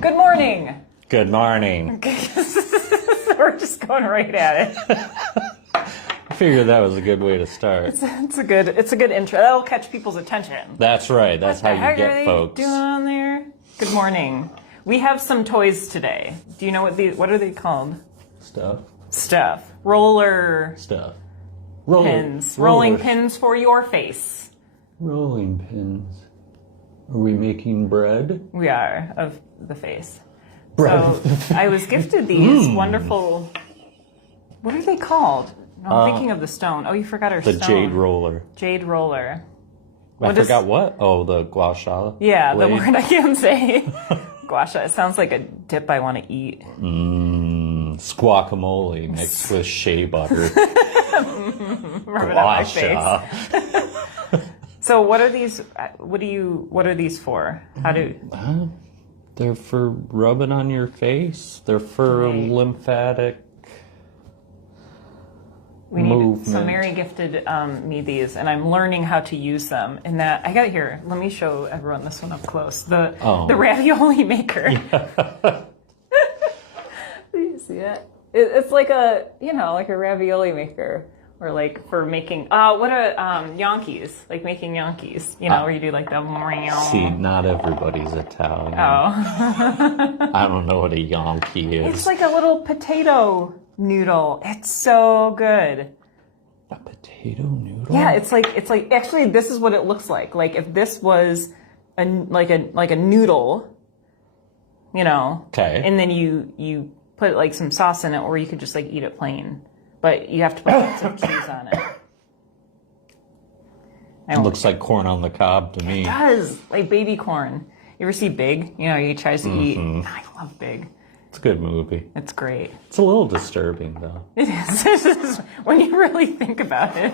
Good morning. Good morning. We're just going right at it. I figured that was a good way to start. It's a good intro. That'll catch people's attention. That's right. That's how you get folks. Doing on there? Good morning. We have some toys today. Do you know what are they called? Stuff. Roller Stuff. pins. Rolling pins for your face. Rolling pins. Are we making bread? We are, of the face. Bread. So I was gifted these wonderful, what are they called? No, I'm thinking of the stone. Oh, you forgot our stone. The jade roller. Jade roller. I forgot what? Oh, the gua sha. Yeah, blade. The word I can't say. Gua sha. It sounds like a dip I want to eat. Squakamole mixed with shea butter. Rub it on my face. So what are these? What are these for? How do? They're for rubbing on your face. They're for lymphatic movement. So Mary gifted me these, and I'm learning how to use them. And that I got it here. Let me show everyone this one up close. The ravioli maker. Yeah. Do you see it? It's like a ravioli maker. Or like for making, what are Yankees? Like making Yankees, where you do like the... See, not everybody's Italian. Oh. I don't know what a Yankee is. It's like a little potato noodle. It's so good. A potato noodle? Yeah, it's like actually this is what it looks like. Like if this was a noodle, Okay. And then you put like some sauce in it, or you could just like eat it plain. But you have to put lots of cheese on it. It looks like corn on the cob to me. It does, like baby corn. You ever see Big? He tries to eat. I love Big. It's a good movie. It's great. It's a little disturbing, though. It is. When you really think about it.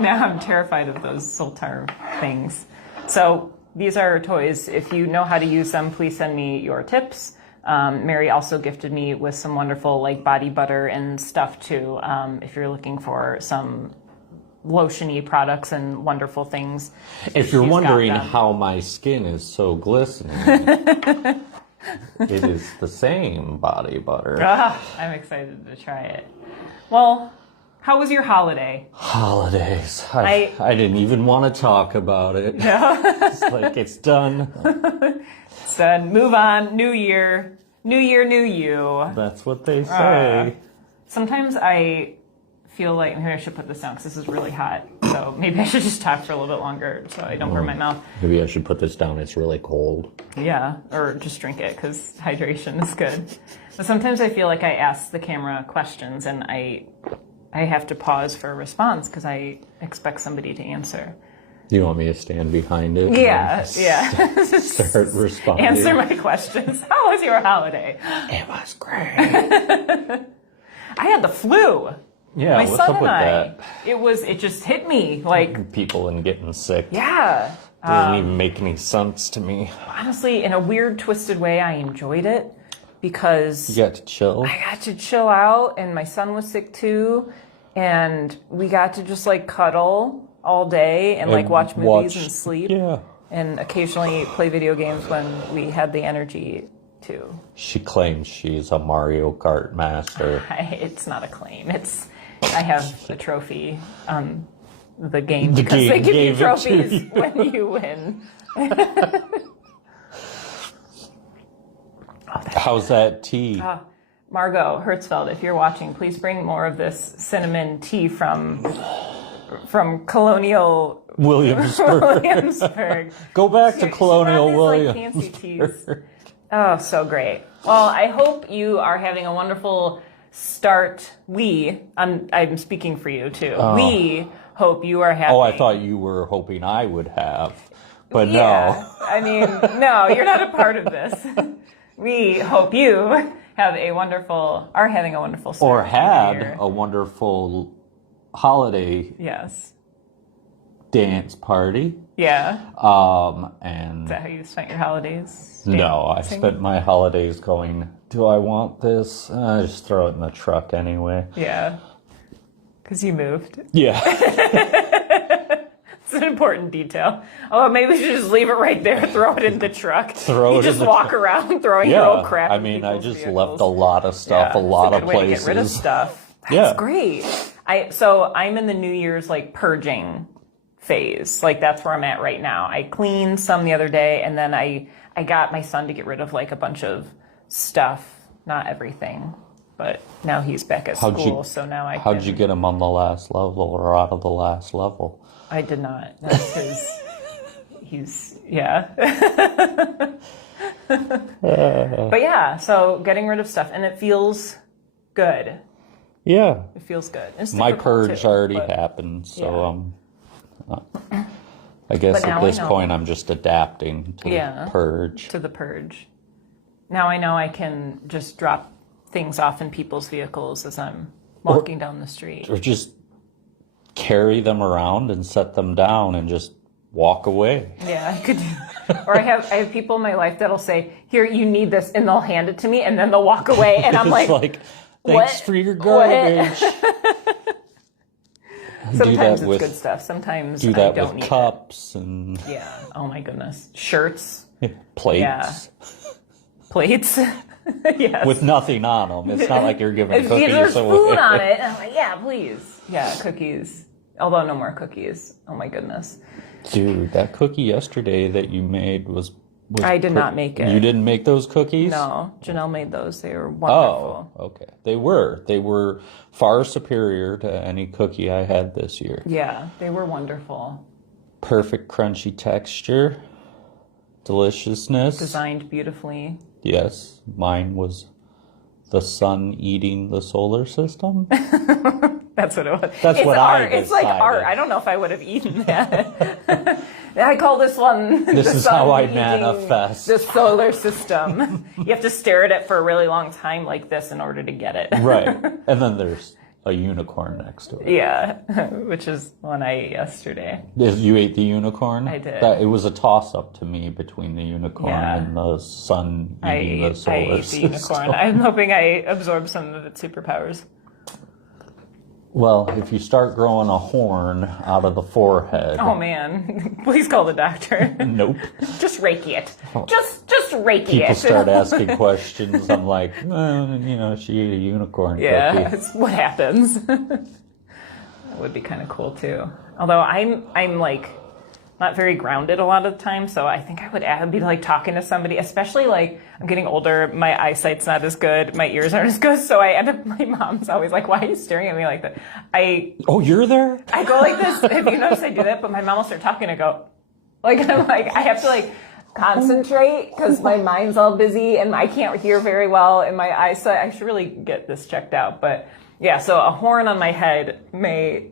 Now I'm terrified of those Zoltar things. So these are toys. If you know how to use them, please send me your tips. Mary also gifted me with some wonderful like body butter and stuff too. If you're looking for some lotiony products and wonderful things. If you're wondering how my skin is so glistening, it is the same body butter. I'm excited to try it. Well, how was your holiday? Holidays. I didn't even want to talk about it. No? It's like, it's done. It's done. Move on. New year. New year, new you. That's what they say. Sometimes I feel like maybe I should put this down because this is really hot. So maybe I should just talk for a little bit longer so I don't burn my mouth. Maybe I should put this down. It's really cold. Yeah, or just drink it because hydration is good. But sometimes I feel like I ask the camera questions and I have to pause for a response because I expect somebody to answer. You want me to stand behind it? Yeah. Start responding. Answer my questions. How was your holiday? It was great. I had the flu. Yeah, my what's son up with that? It just hit me like people and getting sick. Yeah. Doesn't even make any sense to me. Honestly, in a weird, twisted way, I enjoyed it because you got to chill. I got to chill out, and my son was sick too, and we got to just like cuddle all day and like watch movies and sleep. Yeah. And occasionally play video games when we had the energy to. She claims she's a Mario Kart master. It's not a claim. I have a trophy on the game because they give you trophies when you win. How's that tea? Margot Hertzfeld, if you're watching, please bring more of this cinnamon tea from Colonial Williamsburg. Go back to Colonial Williamsburg. Like fancy teas. Oh, so great. Well, I hope you are having a wonderful start. I'm speaking for you too. We hope you are having. Oh, I thought you were hoping I would have, but no. I mean, no, you're not a part of this. We hope you are having a wonderful start. Or had a wonderful holiday dance party. Yeah. And is that how you spent your holidays? No, I spent my holidays going, do I want this? Just throw it in the truck anyway. Yeah. Because you moved. Yeah. an important detail. Oh, maybe we should just leave it right there, throw it in the truck. You just walk around throwing your old crap. I mean, I just vehicles. left a lot of stuff, a lot of places. Way to get rid of stuff. That's great. So I'm in the New Year's like purging phase. Like that's where I'm at right now. I cleaned some the other day, and then I got my son to get rid of like a bunch of stuff, not everything. But now he's back at school, so now I can... How'd you get him on the last level or out of the last level? I did not. That's his... yeah. But yeah, so getting rid of stuff, and it feels good. Yeah. It feels good. My purge already happened, so I guess at this point I'm just adapting to the purge. To the purge. Now I know I can just drop things off in people's vehicles as I'm walking down the street. Or just carry them around and set them down and just walk away. Yeah, I could do. Or I have people in my life that'll say, "Here, you need this," and they'll hand it to me, and then they'll walk away, and I'm like, thanks for your garbage. Sometimes it's good stuff. Sometimes do that I don't with need cups and oh my goodness, shirts, plates, plates. Yes. With nothing on them. It's not like you're giving cookies there's away. food on it. And I'm like, yeah, please. Yeah, cookies. Although no more cookies. Oh my goodness. Dude, that cookie yesterday that you made was I did not make it. You didn't make those cookies? No, Janelle made those. They were wonderful. Oh, okay. They were far superior to any cookie I had this year. Yeah, they were wonderful. Perfect crunchy texture, deliciousness. Designed beautifully. Yes, mine was the sun eating the solar system. That's what it was. That's what I decided. It's like art. I don't know if I would have eaten that. I call this one. This is how I manifest the solar system. You have to stare at it for a really long time like this in order to get it. Right. And then there's a unicorn next to it. Yeah, which is one I ate yesterday. You ate the unicorn? I did. It was a toss-up to me between the unicorn and the sun eating the solar system. I ate the unicorn. I'm hoping I absorb some of its superpowers. Well, if you start growing a horn out of the forehead... Oh, man. Please call the doctor. Nope. Just Reiki it. Just Reiki it. People start asking questions. I'm like, she ate a unicorn cookie. Yeah, it's what happens. That would be kind of cool, too. Although I'm like... not very grounded a lot of the time, so I think I would be like talking to somebody, especially like I'm getting older, my eyesight's not as good, my ears aren't as good, so I end up, my mom's always like, why are you staring at me like that? Oh, you're there? I go like this, if you notice I do that, but my mom will start talking and go, like, I'm like, I have to like concentrate because my mind's all busy and I can't hear very well in my eyesight. I should really get this checked out, but yeah, so a horn on my head may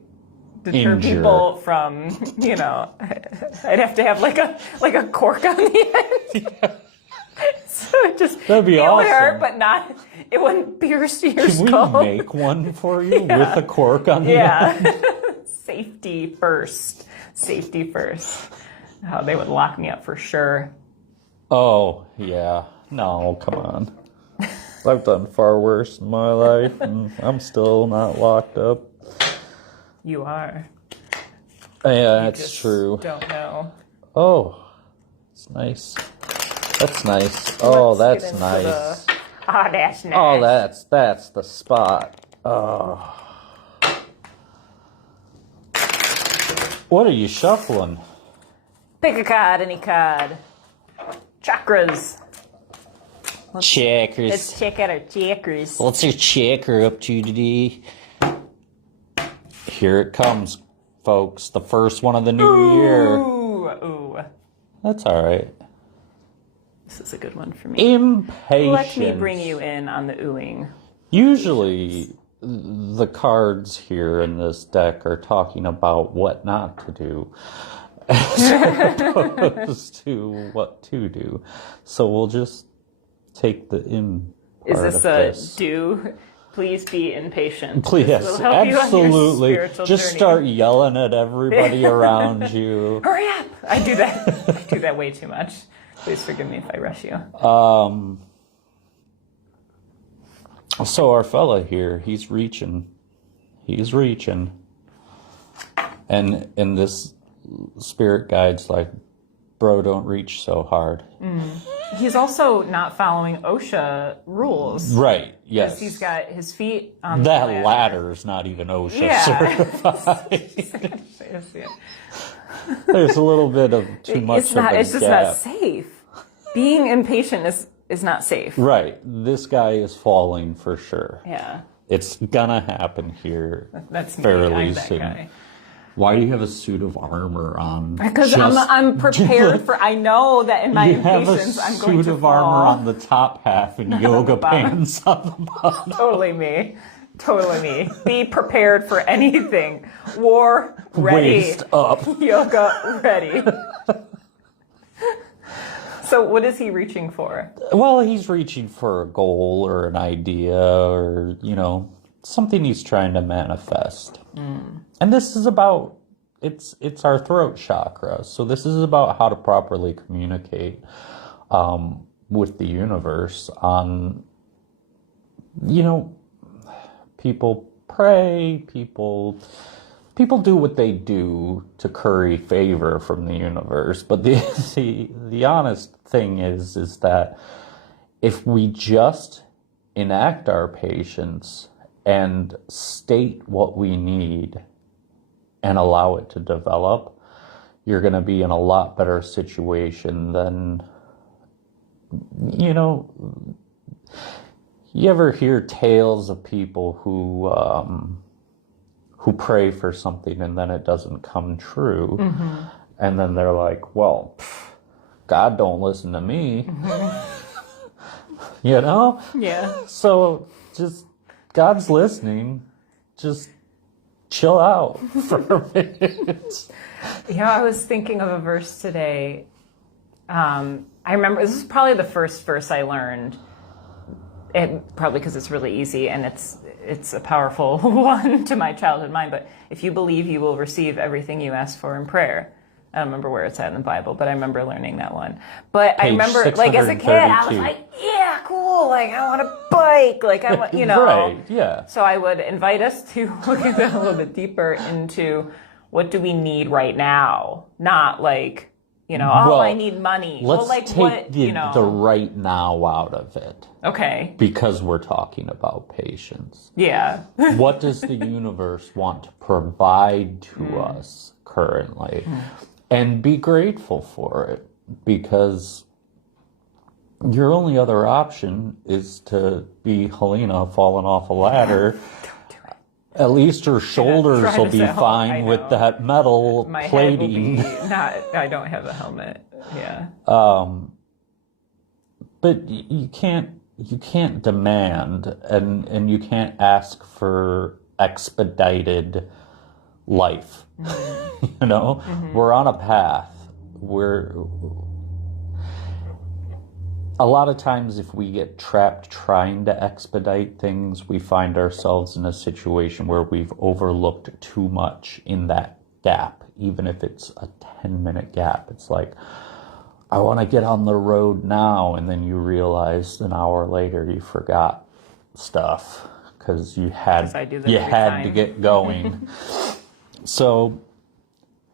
deter people from, I'd have to have like a cork on the end. Yeah. So that'd be awesome. Would hurt, but it wouldn't pierce your skull. Can we make one for you with a cork on the end? Safety first. Oh, they would lock me up for sure. Oh, yeah. No, come on. I've done far worse in my life, and I'm still not locked up. You are. Yeah, that's true. Don't know. Oh, it's nice. That's nice. Oh, that's nice. That's nice. Oh, that's the spot. Oh. What are you shuffling? Pick a card, any card. Chakras. Checkers. Let's check out our checkers. What's your checker up to today? Here it comes, folks. The first one of the new year. Ooh. That's all right. This is a good one for me. Impatience. Let me bring you in on the oohing. Usually, the cards here in this deck are talking about what not to do, as opposed to what to do. So we'll just take the part Is this of a do? Please be impatient. Please, yes, absolutely. Just journey. Start yelling at everybody around you. Hurry up! I do that way too much. Please forgive me if I rush you. So our fella here, he's reaching. And in this spirit guides like, bro, don't reach so hard. He's also not following OSHA rules. Right, yes. He's got his feet on that the ladder's not even OSHA certified. Yeah. There's a little bit of too much of a gap. It's just not safe. Being impatient is not safe. Right. This guy is falling for sure. Yeah. It's gonna happen here That's me. fairly I'm that soon. guy. Why do you have a suit of armor on? Because I'm prepared for. I know that in my impatience, I'm going to fall. You have a suit of armor on the top half and yoga pants on the bottom. Totally me. Be prepared for anything. War ready. Waist up. Yoga ready. So what is he reaching for? Well, he's reaching for a goal or an idea or, something he's trying to manifest. And this is about, it's our throat chakra. So this is about how to properly communicate with the universe on, people pray, people do what they do to curry favor from the universe. But the honest thing is that if we just enact our patience and state what we need and allow it to develop, you're going to be in a lot better situation than, you ever hear tales of people who pray for something and then it doesn't come true, and then they're like, well, God don't listen to me. Yeah. So just, God's listening, just chill out for a minute. I was thinking of a verse today. I remember, this is probably the first verse I learned, probably because it's really easy and it's a powerful one to my childhood mind, but if you believe, you will receive everything you ask for in prayer. I don't remember where it's at in the Bible, but I remember learning that one. But I remember, like, as a kid, I was like, yeah, cool, like, I want a bike, like, I want, Right, yeah. So I would invite us to look at that a little bit deeper into what do we need right now? Not like, I need money. Let's take the right now out of it. Okay. Because we're talking about patience. Yeah. What does the universe want to provide to us currently? And be grateful for it, because your only other option is to be Halina falling off a ladder. Don't do it. At least her shoulders will be fine with that metal My plating. head will be I don't have a helmet. Yeah. But you can't demand and you can't ask for expedited life. We're on a path. A lot of times if we get trapped trying to expedite things, we find ourselves in a situation where we've overlooked too much in that gap, even if it's a 10-minute gap. It's like, I want to get on the road now, and then you realize an hour later you forgot stuff because you had to get going. So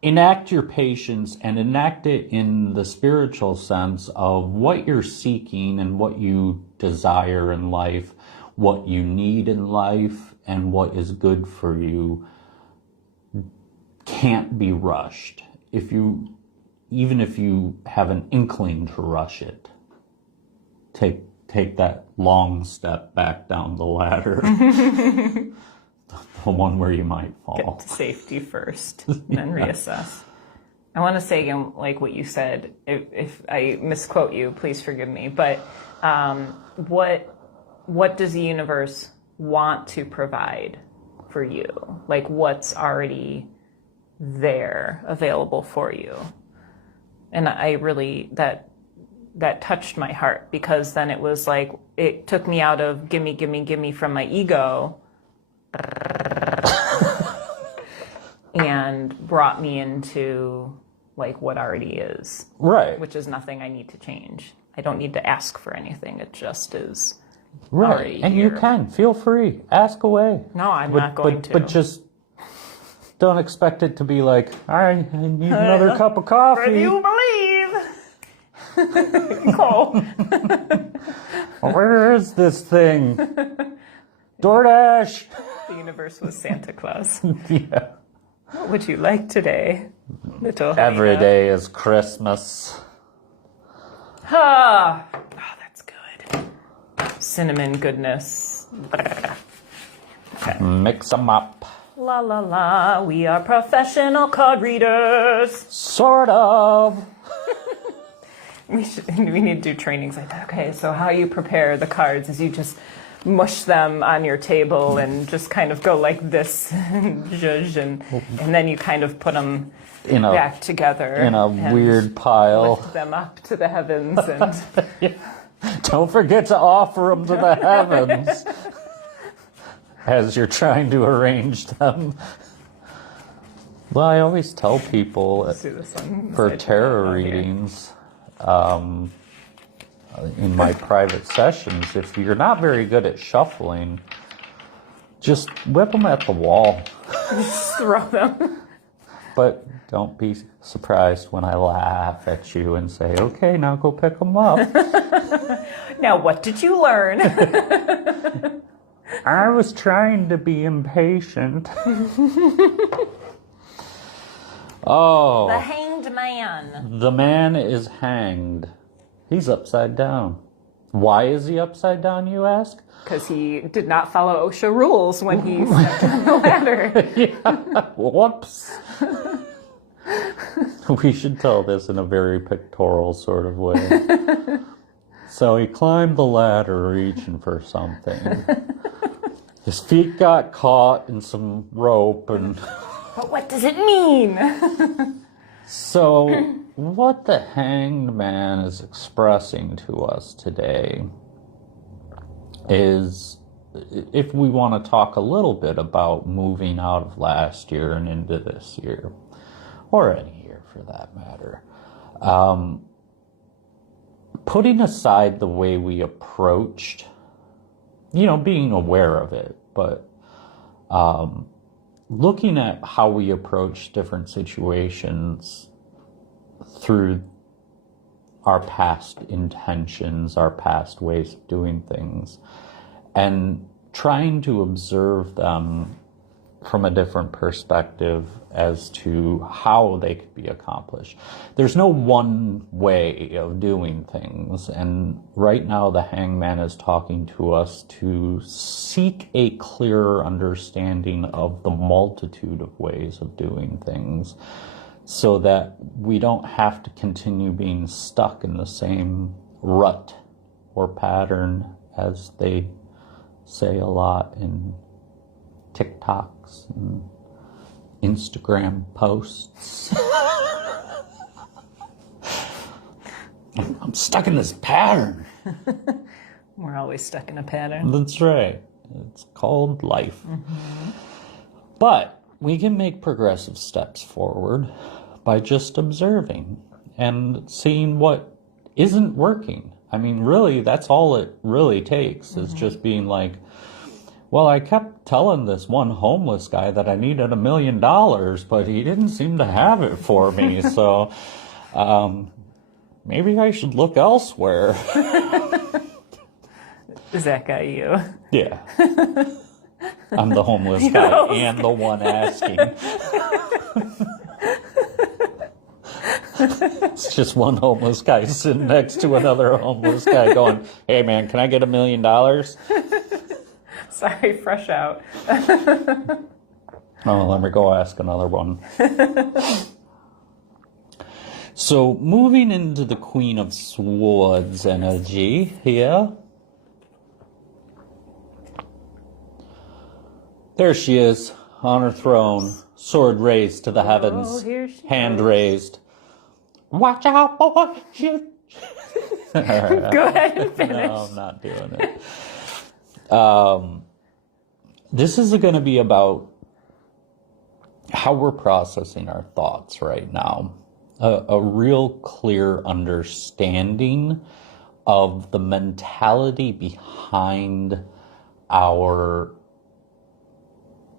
enact your patience and enact it in the spiritual sense of what you're seeking and what you desire in life, what you need in life, and what is good for you can't be rushed. Even if you have an inkling to rush it, take that long step back down the ladder. The one where you might fall. Get to safety first, then reassess. I want to say again, like what you said, if I misquote you, please forgive me, but what does the universe want to provide for you? Like what's already there available for you? And I really, that touched my heart, because then it was like, it took me out of gimme, gimme, gimme from my ego and brought me into like what already is. Right. Which is nothing I need to change. I don't need to ask for anything. It just is right. And here. you can feel free. Ask away. No, I'm not going to. But just Don't expect it to be like, I need another cup of coffee. Do you believe? Cole. Where is this thing? DoorDash. The universe was Santa Claus. Yeah. What would you like today, little Halina? Every day is Christmas. Ah, oh, that's good. Cinnamon goodness. Okay. Mix them up. La la la, we are professional card readers. Sort of. We need to do trainings like that. Okay, so how you prepare the cards is you just mush them on your table and just kind of go like this, zhuzh, and then you kind of put them back together. In a weird pile. Lift them up to the heavens. And yeah. Don't forget to offer them to the heavens as you're trying to arrange them. Well, I always tell people for tarot readings, in my private sessions, if you're not very good at shuffling, just whip them at the wall. Just throw them. But don't be surprised when I laugh at you and say, okay, now go pick them up. Now, what did you learn? I was trying to be impatient. Oh. The hanged man. The man is hanged. He's upside down. Why is he upside down, you ask? Because he did not follow OSHA rules when he stepped on the ladder. Yeah. Whoops. We should tell this in a very pictorial sort of way. So he climbed the ladder reaching for something. His feet got caught in some rope and... But what does it mean? So, what the hanged man is expressing to us today is, if we want to talk a little bit about moving out of last year and into this year, or any year for that matter, putting aside the way we approached, being aware of it, but looking at how we approach different situations through our past intentions, our past ways of doing things, and trying to observe them from a different perspective as to how they could be accomplished. There's no one way of doing things, and right now the hangman is talking to us to seek a clearer understanding of the multitude of ways of doing things so that we don't have to continue being stuck in the same rut or pattern, as they say a lot in TikToks and Instagram posts. I'm stuck in this pattern. We're always stuck in a pattern. That's right. It's called life. Mm-hmm. But we can make progressive steps forward by just observing and seeing what isn't working. I mean, really, that's all it really takes, is just being like, well, I kept telling this one homeless guy that I needed $1 million, but he didn't seem to have it for me. So maybe I should look elsewhere. Is that guy you? Yeah. I'm the homeless guy and the one asking. It's just one homeless guy sitting next to another homeless guy going, hey man, can I get $1 million? Sorry, fresh out. Oh, let me go ask another one. So, moving into the Queen of Swords energy here. There she is, on her throne, sword raised to the heavens, hand raised. Watch out, boy! Shoot! Go ahead and finish. No, I'm not doing it. This is going to be about how we're processing our thoughts right now. A real clear understanding of the mentality behind our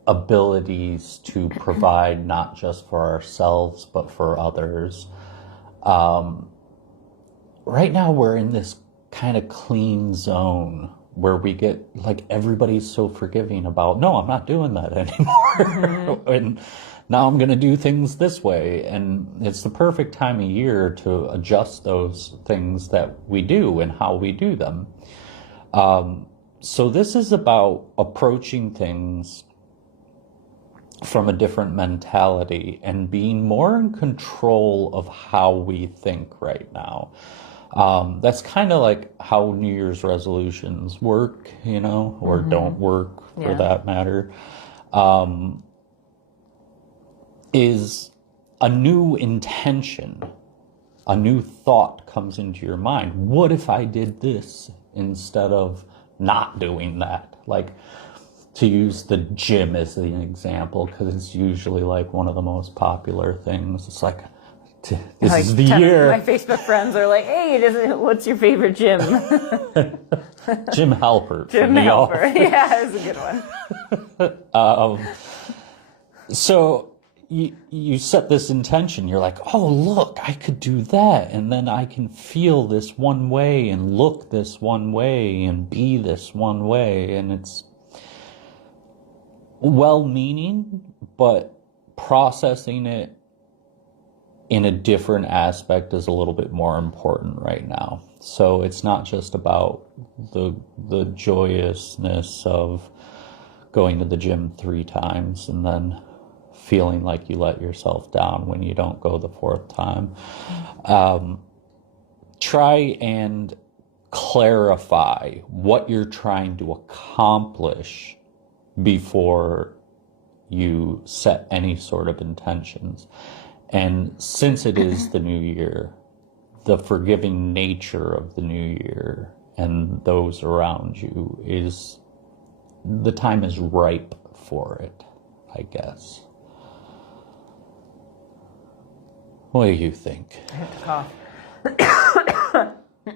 abilities to provide not just for ourselves, but for others. Right now we're in this kind of clean zone where we get, like, everybody's so forgiving about, no, I'm not doing that anymore. And now I'm going to do things this way. And it's the perfect time of year to adjust those things that we do and how we do them. So this is about approaching things from a different mentality and being more in control of how we think right now. That's kind of like how New Year's resolutions work, you know, or don't work for that matter. Is a new intention, a new thought comes into your mind. What if I did this instead of not doing that? Like, to use the gym as an example, because it's usually like one of the most popular things. It's like, this is the year. My Facebook friends are like, hey, what's your favorite gym? Jim Halpert. Jim Halpert. Yeah, that's a good one. So you set this intention. You're like, oh, look, I could do that. And then I can feel this one way and look this one way and be this one way. And it's well-meaning, but processing it in a different aspect is a little bit more important right now. So it's not just about the joyousness of going to the gym 3 times and then feeling like you let yourself down when you don't go the 4th time. Try and clarify what you're trying to accomplish before you set any sort of intentions. And since it is the new year, the forgiving nature of the new year and those around you the time is ripe for it, I guess. What do you think? I have to cough.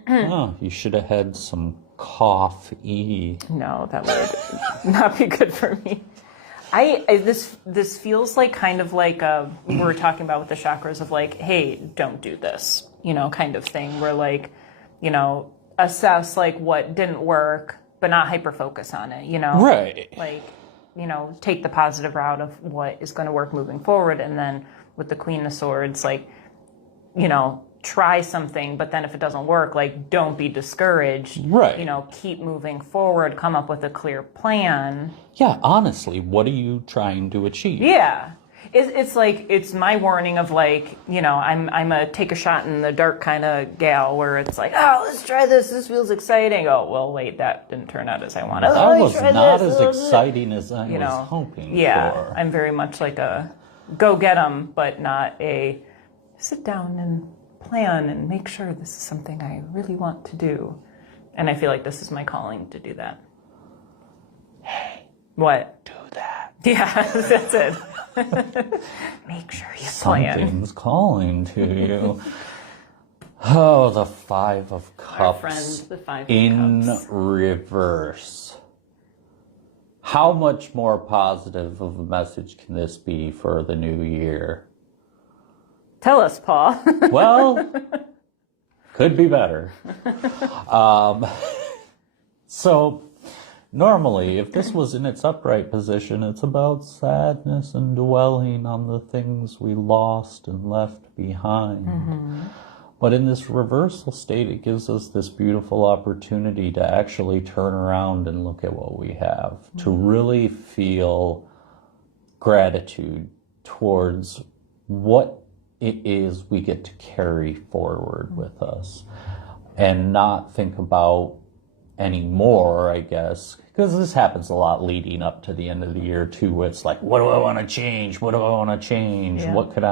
Oh, you should have had some coffee. No, that would not be good for me. This feels like kind of like we were talking about with the chakras of like, hey, don't do this, you know, kind of thing. Where like, you know, assess like what didn't work, but not hyper focus on it, you know? Right. Like, you know, take the positive route of what is going to work moving forward. And then with the Queen of Swords, like, you know, try something, but then if it doesn't work, like, don't be discouraged. Right. You know, keep moving forward, come up with a clear plan. Yeah, honestly, what are you trying to achieve? Yeah. It's like, it's my warning of like, you know, I'm a take a shot in the dark kind of gal where it's like, oh, let's try this. This feels exciting. Oh, well, wait, that didn't turn out as I wanted. That was not as exciting as I was hoping for. Yeah, I'm very much like a go get 'em, but not a sit down and plan and make sure this is something I really want to do. And I feel like this is my calling to do that. Hey. What? Do that. Yeah, that's it. Make sure you plan. Something's calling to you. Oh, the 5 of Cups. Our friend, the 5 of in Cups. reverse. How much more positive of a message can this be for the new year? Tell us, Paul. Well, could be better. So normally, if this was in its upright position, it's about sadness and dwelling on the things we lost and left behind. Mm-hmm. But in this reversal state, it gives us this beautiful opportunity to actually turn around and look at what we have, mm-hmm. to really feel gratitude towards what it is we get to carry forward with us, and not think about anymore, I guess, because this happens a lot leading up to the end of the year too. It's like, what do I want to change? What do I want to change? Yeah. What could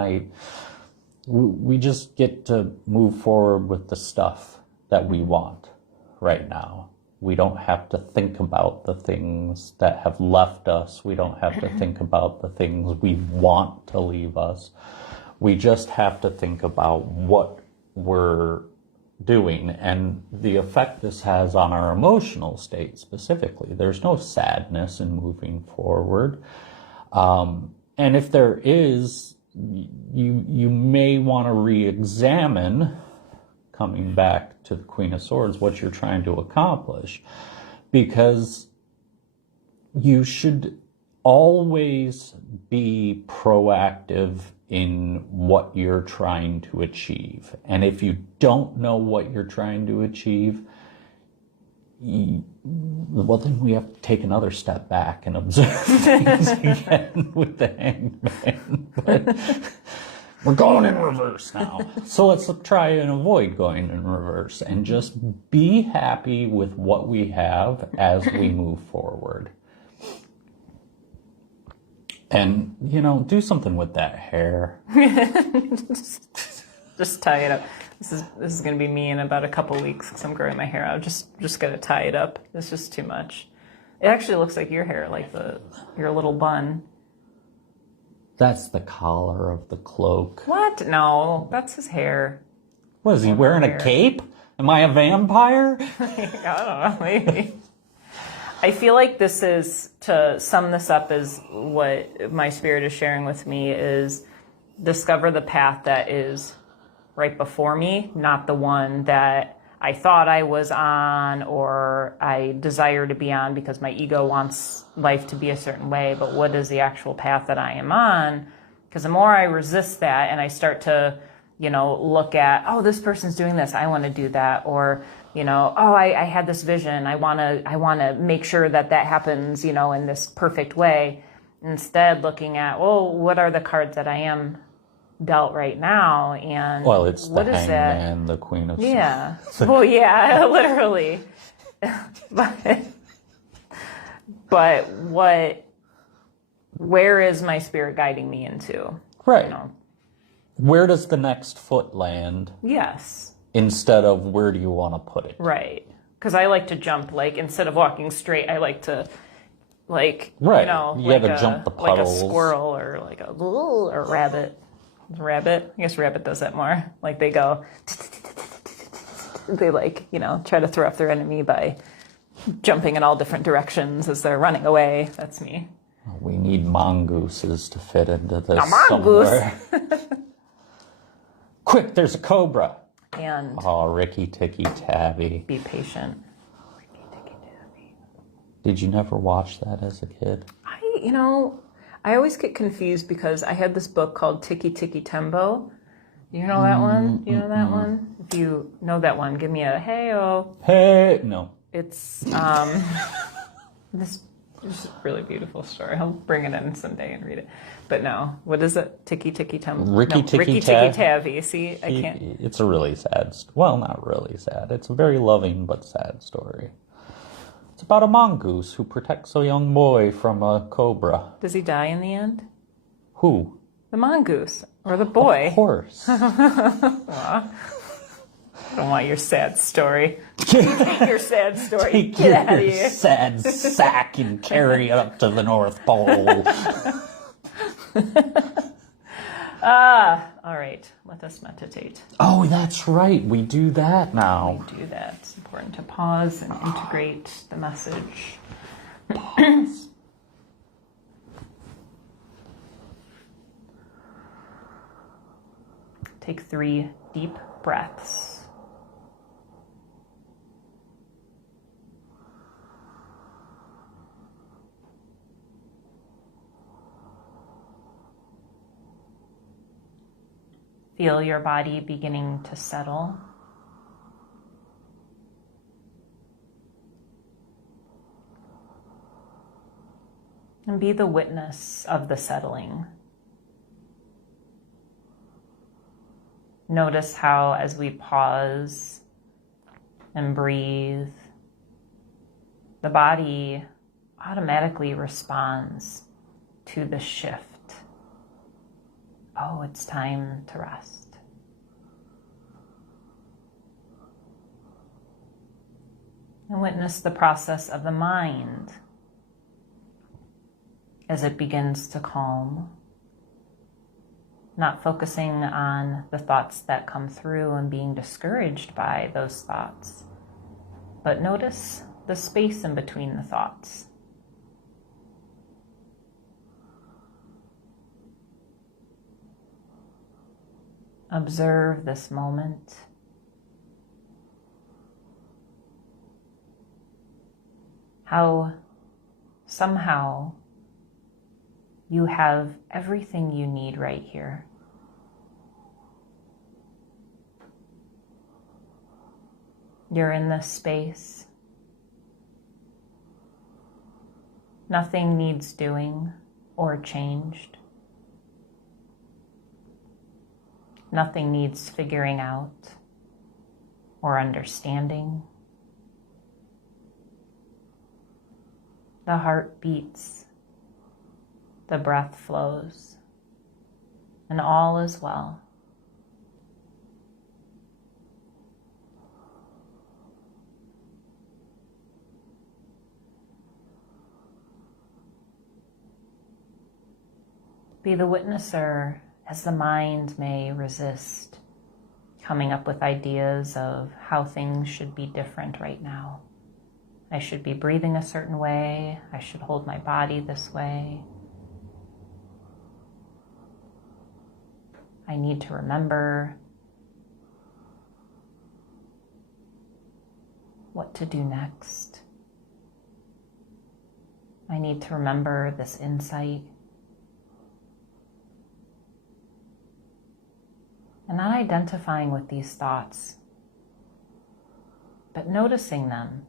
we just get to move forward with the stuff that we want right now. We don't have to think about the things that have left us. We don't have to think about the things we want to leave us. We just have to think about what we're doing and the effect this has on our emotional state specifically. There's no sadness in moving forward. And if there is, you may want to re-examine, coming back to the Queen of Swords, what you're trying to accomplish, because you should always be proactive in what you're trying to achieve. And if you don't know what you're trying to achieve, well, then we have to take another step back and observe things again with the Hangman. But we're going in reverse now. So let's try and avoid going in reverse and just be happy with what we have as we move forward. And, do something with that hair. Just tie it up. This is going to be me in about a couple weeks because I'm growing my hair out. Just going to tie it up. It's just too much. It actually looks like your hair, like your little bun. That's the collar of the cloak. What? No, that's his hair. What, is he wearing a cape? Am I a vampire? I don't know, maybe. I feel like this is, to sum this up, is what my spirit is sharing with me, is discover the path that is right before me, not the one that I thought I was on or I desire to be on because my ego wants life to be a certain way, but what is the actual path that I am on? Because the more I resist that and I start to, look at, oh, this person's doing this, I want to do that, or oh, I had this vision, I want to make sure that happens, in this perfect way. Instead, looking at, well, what are the cards that I am dealt right now, and well, it's what the is Hangman, that? the Queen of Yeah. Well, yeah, literally. but where is my spirit guiding me into? Right. Where does the next foot land? Yes. Instead of where do you want to put it? Right. Because I like to jump, instead of walking straight, I like to, right. You have to jump the puddles. Like a squirrel or or a rabbit. Rabbit? I guess rabbit does that more. Like they go, they try to throw off their enemy by jumping in all different directions as they're running away. That's me. We need mongooses to fit into this mongoose. somewhere. Quick, there's a cobra. And Ricky Tikki Tavi. Be patient. Ricky Tikki Tavi. Did you never watch that as a kid? I always get confused because I had this book called Tiki Tiki Tembo. You know that one? You know that one? If you know that one, give me a hey-o. Hey, no. It's this is a really beautiful story. I'll bring it in someday and read it. But no, what is it? Tiki Tiki Tembo. Ricky Tikki Tavi. See, I can't. It's a really sad. Well, not really sad. It's a very loving but sad story. It's about a mongoose who protects a young boy from a cobra. Does he die in the end? Who? The mongoose or the boy? Of course. I don't want your sad story. Take your sad story. Take Get out of here. sad sack and carry it up to the North Pole. All right. Let us meditate. Oh, that's right. We do that now. We do that. It's important to pause and integrate the message. Pause. Take 3 deep breaths. Feel your body beginning to settle. And be the witness of the settling. Notice how, as we pause and breathe, the body automatically responds to the shift. Oh, it's time to rest. And witness the process of the mind as it begins to calm, not focusing on the thoughts that come through and being discouraged by those thoughts, but notice the space in between the thoughts. Observe this moment. How somehow you have everything you need right here. You're in this space. Nothing needs doing or changed. Nothing needs figuring out or understanding. The heart beats, the breath flows, and all is well. Be the witnesser as the mind may resist coming up with ideas of how things should be different right now. I should be breathing a certain way. I should hold my body this way. I need to remember what to do next. I need to remember this insight. And not identifying with these thoughts, but noticing them.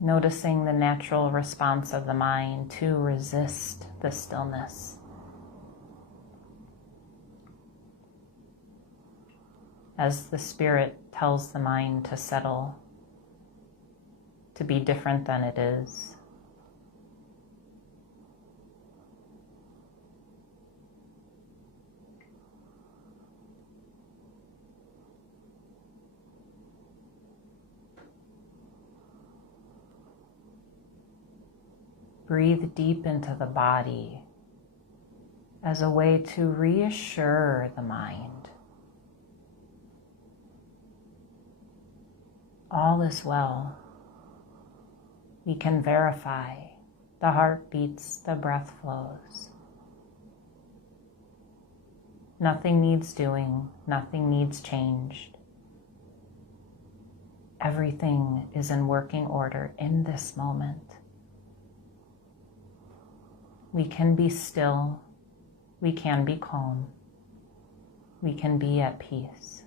Noticing the natural response of the mind to resist the stillness. As the spirit tells the mind to settle, to be different than it is. Breathe deep into the body as a way to reassure the mind. All is well. We can verify. The heart beats, the breath flows. Nothing needs doing, nothing needs changed. Everything is in working order in this moment. We can be still, we can be calm, we can be at peace.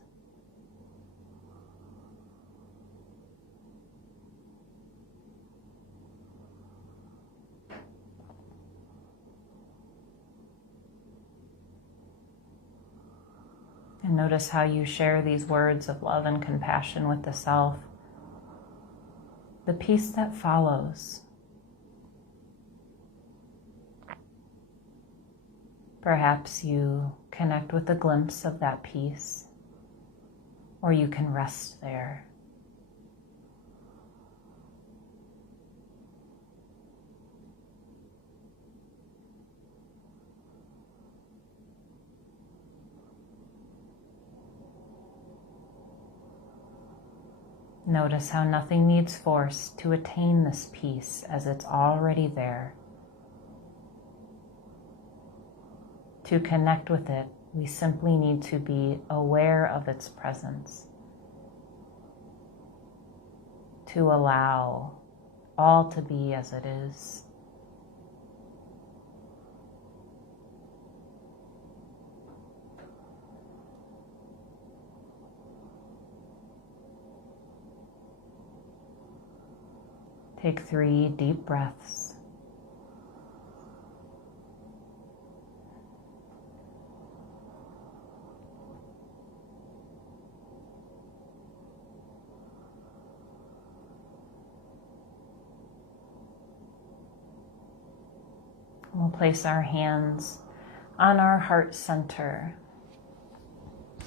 And notice how you share these words of love and compassion with the self. The peace that follows. Perhaps you connect with a glimpse of that peace, or you can rest there. Notice how nothing needs force to attain this peace as it's already there. To connect with it, we simply need to be aware of its presence. To allow all to be as it is. Take 3 deep breaths. We'll place our hands on our heart center,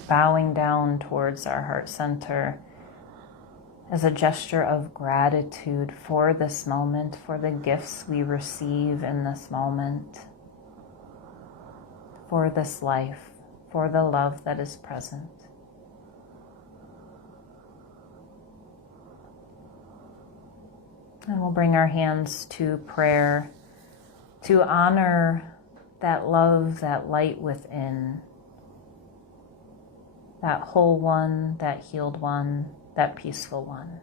bowing down towards our heart center as a gesture of gratitude for this moment, for the gifts we receive in this moment, for this life, for the love that is present. And we'll bring our hands to prayer to honor that love, that light within, that whole one, that healed one, that peaceful one.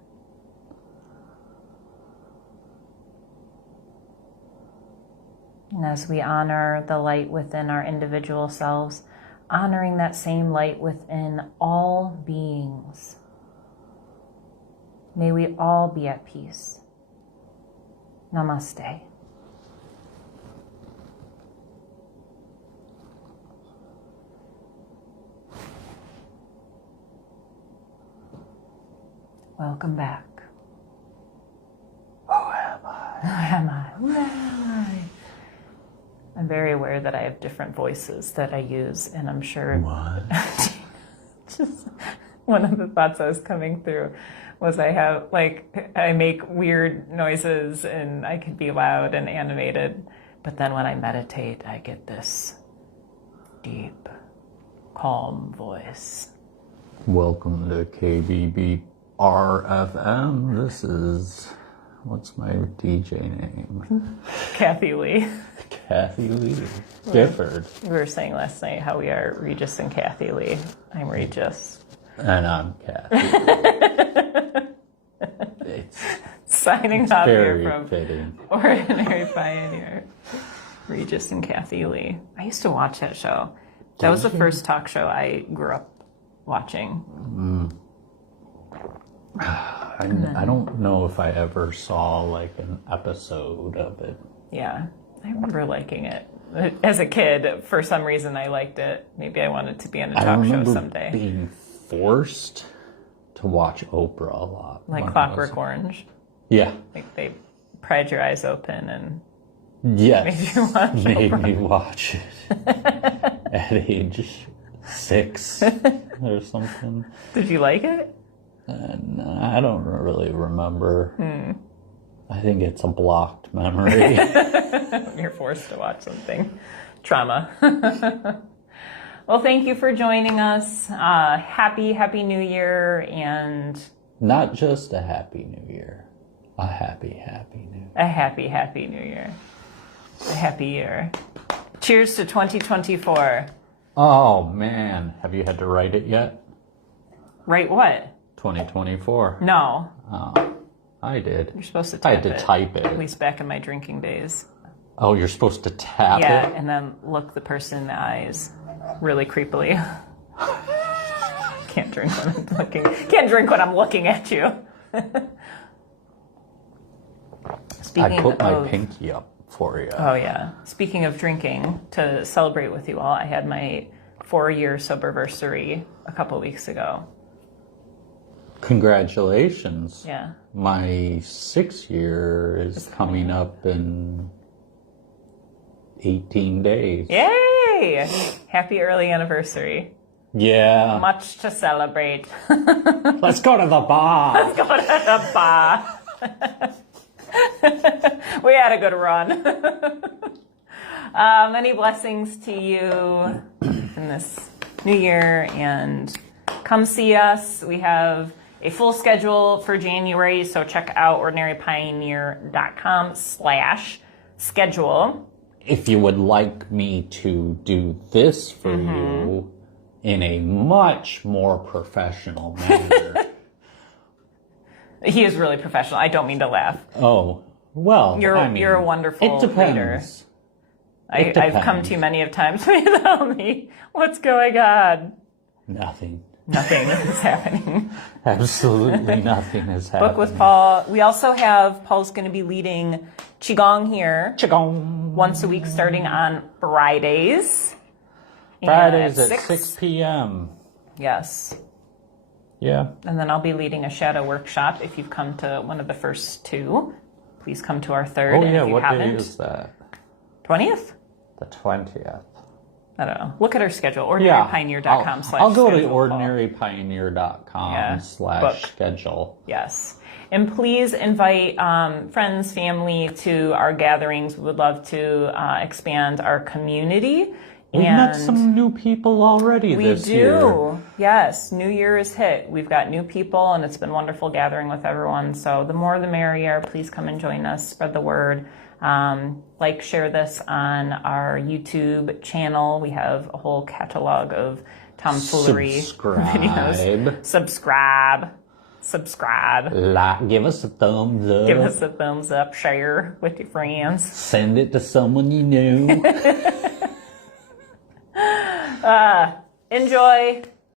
And as we honor the light within our individual selves, honoring that same light within all beings, may we all be at peace. Namaste. Welcome back. Who am I? Who am I? Who am I? I'm very aware that I have different voices that I use, and I'm sure... What? Just one of the thoughts that was coming through was I make weird noises and I could be loud and animated, but then when I meditate, I get this deep, calm voice. Welcome to KBB RFM. This is, what's my DJ name? Kathy Lee. Kathy Lee. Gifford. We were saying last night how we are Regis and Kathy Lee. I'm Regis. And I'm Kathy. It's signing off here very from fitting. Ordinary Pioneer. Regis and Kathy Lee. I used to watch that show. That was the first talk show I grew up watching. I don't know if I ever saw like an episode of it. Yeah, I remember liking it. As a kid, for some reason I liked it. Maybe I wanted to be on a talk show someday. Being forced to watch Oprah a lot. Like Clockwork Orange. Yeah. Like they pried your eyes open and yes, made me watch it at age 6 or something. Did you like it? And I don't really remember. I think it's a blocked memory. You're forced to watch something. Trauma. Well, thank you for joining us. Happy New Year, and... Not just a Happy New Year. A happy New Year. A happy New Year. A happy year. Cheers to 2024. Oh, man. Have you had to write it yet? Write what? 2024. No. Oh, I did. You're supposed to I tap had to it. type it. At least back in my drinking days. Oh, you're supposed to tap Yeah, it? and then look the person in the eyes really creepily. Can't drink when I'm looking. Can't drink when I'm looking at you. I put my pinky up for you. Oh, yeah. Speaking of drinking, to celebrate with you all, I had my 4-year soberversary a couple weeks ago. Congratulations. Yeah. My 6th year is coming up in 18 days. Yay! Happy early anniversary. Yeah. Much to celebrate. Let's go to the bar. Let's go to the bar. We had a good run. Many blessings to you in this new year, and come see us. We have a full schedule for January, so check out ordinarypioneer.com/schedule. If you would like me to do this for you in a much more professional manner. He is really professional. I don't mean to laugh. Oh, well, You're a wonderful it leader. depends. I've come to you many of times to tell me what's going on. Nothing. Nothing is happening. Absolutely nothing is happening. Book with Paul. We also have, Paul's going to be leading Qigong here. Qigong. Once a week starting on Fridays. Fridays at 6 p.m. Yes. Yeah. And then I'll be leading a shadow workshop. If you've come to one of the first 2, please come to our 3rd. Oh, and yeah. if you What haven't, day is that? 20th? The 20th. I don't know. Look at our schedule. Yeah. ordinarypioneer.com/schedule. I'll go to ordinarypioneer.com/schedule. Yes. And please invite friends, family to our gatherings. We would love to expand our community We've met some new people already this year. We do. Yes, New Year is hit. We've got new people, and it's been wonderful gathering with everyone. So the more the merrier. Please come and join us. Spread the word. Like, share this on our YouTube channel. We have a whole catalog of tomfoolery videos. Subscribe. Like, give us a thumbs up. Give us a thumbs up. Share with your friends. Send it to someone you know. Enjoy.